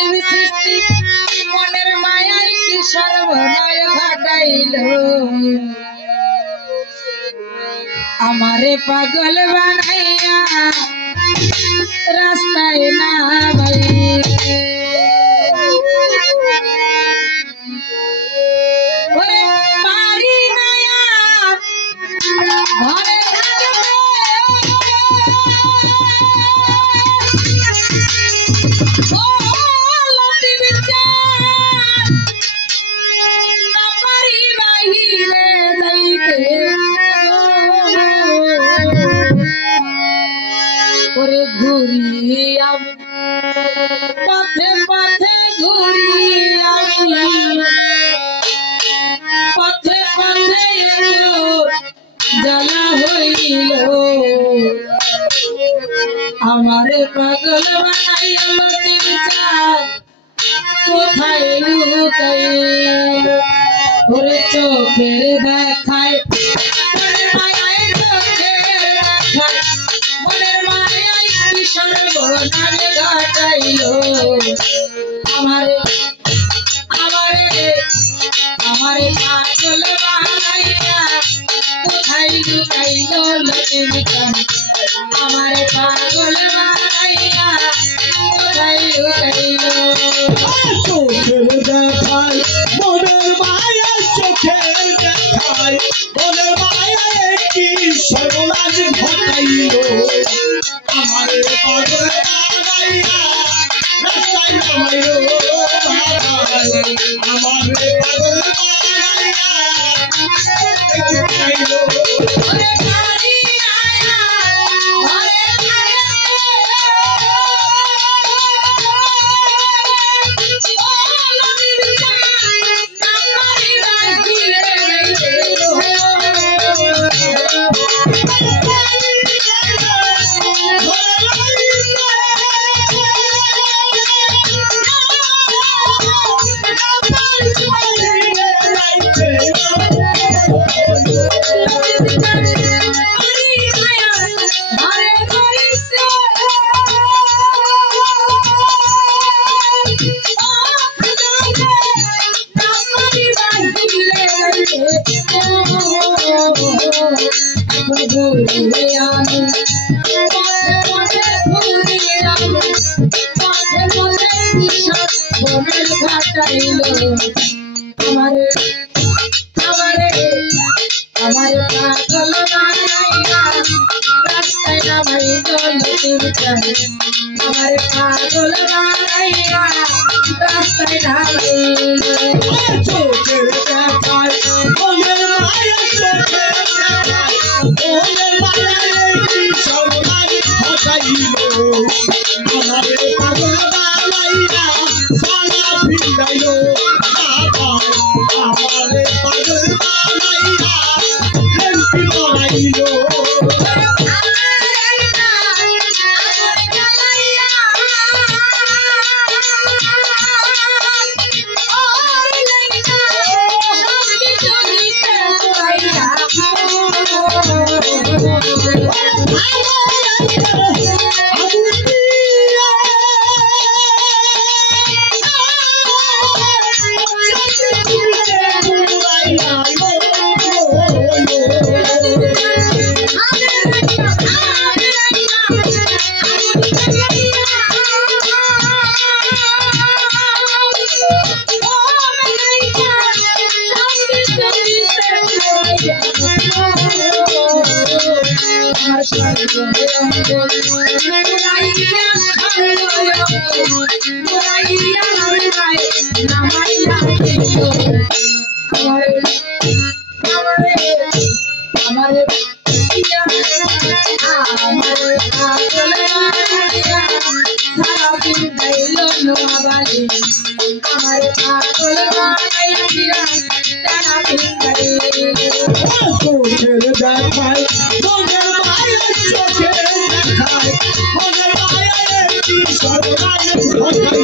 পৃথিবী সৃষ্টি মনের মায়ায় কি সর্বনয় ঘটাইল আমারে পাগল বানাইয়া রাস্তায় নামাইল ওরে পারি মায়া ঘরে ঘুরিয়া পথে পথে ঘুরিয়া পথে পথে জ্বালা হইল আমারে পাগল বানাইল তিন চাঁদ কোথায় লুকাইল ওরে চোখের দেখায় সর্বনামে ঘটাইল আমারে আমারে আমারে পাগল বানাইয়া কোথায় লুকাইল লতিবিকান আমারে পাগল বানাইয়া কোথায় লুকাইল চোখের দেখায় মনের মায়া চোখের দেখায় মনের মায়া কি সর্বনাশ ঘটাইল আমারে পাগল বানাইয়া রাস্তায় নামাইল আমারে পাগল বানাইয়া ঘটাইল ওরে পারি মায়া ঘরে আমারে আমারে আমারে পাগল বানাইয়া রাস্তায় নামাইল লতিবিকান আমারে পাগল বানাইয়া রাস্তায় নামাইল চোখের দেখায় মনের মায়া চোখের দেখায় মনের মায়া কি সর্বনাশ ঘটাইল আমারে পাগল বানাইয়া সারা ভিড়াইল আমারে পাগল বানাইয়া হেলপি বানাইল চোখের দেখায় মনের মায়া চোখের দেখায় মনের মায়া কি সর্বনাশ ঘটাইল